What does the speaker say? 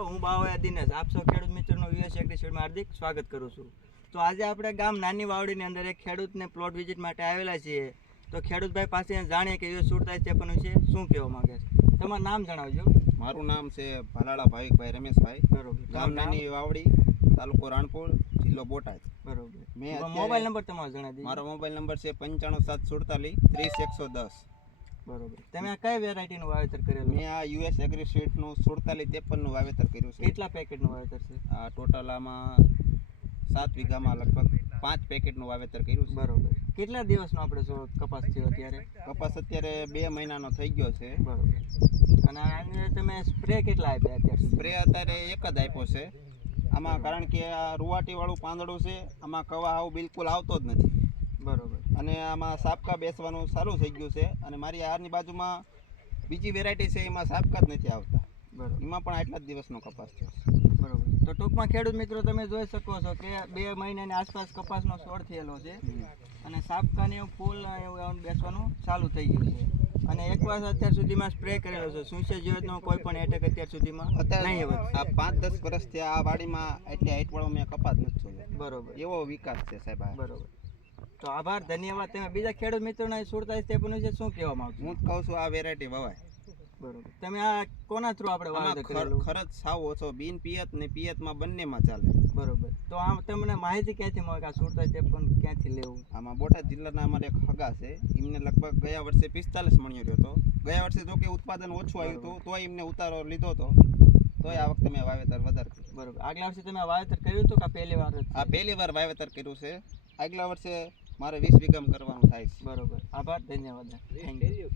હું બાવયા દિનેશ આપ સૌ ખેડૂત મિત્રોનો યુએસ એગ્રીસીડમાં હાર્દિક સ્વાગત કરું છું. તો આજે આપણે ગામ નાની વાવડીની અંદર એક ખેડૂતને પ્લોટ વિઝિટ માટે આવેલા છીએ. તો ખેડૂતભાઈ પાસે જાણીએ કે યુએસ સુડતાલીસ ત્રેપન વિશે શું કહેવા માંગે છે? તમારું નામ જણાવજો. મારું નામ છે ભલાળા ભાવિકભાઈ રમેશભાઈ. બરોબર. ગામ નાની વાવડી તાલુકો રાણપુર જિલ્લો બોટાદ. બરોબર. મેં મોબાઈલ નંબર તમારો જણાવી મારો મોબાઈલ નંબર છે પંચાણું સાત સુડતાલીસ ત્રીસ એકસો દસ. બરોબર. તમે આ કઈ વેરાયટીનું વાવેતર કરેલું? મેં આ યુએસ એગ્રી સ્વીટનું સુડતાલીસ ત્રેપનનું વાવેતર કર્યું છે. કેટલા પેકેટનું વાવેતર છે? આ ટોટલ આમાં સાત વીઘામાં લગભગ પાંચ પેકેટનું વાવેતર કર્યું છે. બરોબર. કેટલા દિવસનો આપણે જો કપાસ થયો અત્યારે? કપાસ અત્યારે બે મહિનાનો થઈ ગયો છે. બરોબર. અને આની તમે સ્પ્રે કેટલા આપ્યા અત્યારે સ્પ્રે અત્યારે એક જ આપ્યો છે. આમાં કારણ કે આ રૂવાટીવાળું પાંદડું છે આમાં કવા આવું બિલકુલ આવતો જ નથી. બરોબર. અને આમાં સાપકા બેસવાનું સારું થઈ ગયું છે. અને મારી આરની બાજુમાં બીજી વેરાયટી છે એમાં સાપકા જ નથી આવતા. બરોબર. એમાં પણ આટલા જ દિવસનો કપાસ થયો બરોબર. તો ટૂંકમાં ખેડૂત મિત્રો તમે જોઈ શકો છો કે બે મહિનાની આસપાસ કપાસનો છોડ થયેલો છે. છે અને સાપકાને એવું ફૂલ એવું બેસવાનું ચાલુ થઈ ગયું છે. અને એકવાર અત્યાર સુધીમાં સ્પ્રે કરેલો છે. સુંસે જીવતનો કોઈ પણ એટેક અત્યાર સુધીમાં નહીં અત્યારે આવ્યો આ પાંચ દસ વર્ષથી આ વાડીમાં એટલે હાઈટવાળો મેં કપાસ નથી જોયો બરોબર. એવો વિકાસ છે સાહેબ બરોબર. તો આભાર ધન્યવાદ. તમે બીજા ખેડૂત મિત્રોને સુડતાલીસ ત્રેપન છે શું કહેવા માંગો હું કહું છું આ વેરાયટી વવાય બરોબર. તમે આ કોના થ્રુ આપણે વાવેતર કરેલું ખર્ચ સાવ ઓછો બિન પિયત ને પિયતમાં બંનેમાં ચાલે. બરોબર. તો આમ તમને માહિતી ક્યાંથી મળે કે આ સુડતાલીસ ત્રેપન ક્યાંથી લેવું? આમાં બોટાદ જિલ્લાના અમારે એક હગા છે. એમને લગભગ ગયા વર્ષે પિસ્તાલીસ મણિયો રહ્યો હતો. ગયા વર્ષે જો કે ઉત્પાદન ઓછું આવ્યું હતું તોય એમને ઉતારો લીધો હતો. તોય આ વખતે મેં વાવેતર વધારે કર્યું. બરોબર. આગલા વર્ષે તમે વાવેતર કર્યું હતું કે પહેલી વાર આ પહેલી વાર વાવેતર કર્યું છે. આગલા વર્ષે મારે વીસ વીઘામાં કરવાનું થાય છે. બરોબર. આભાર ધન્યવાદ. Thank you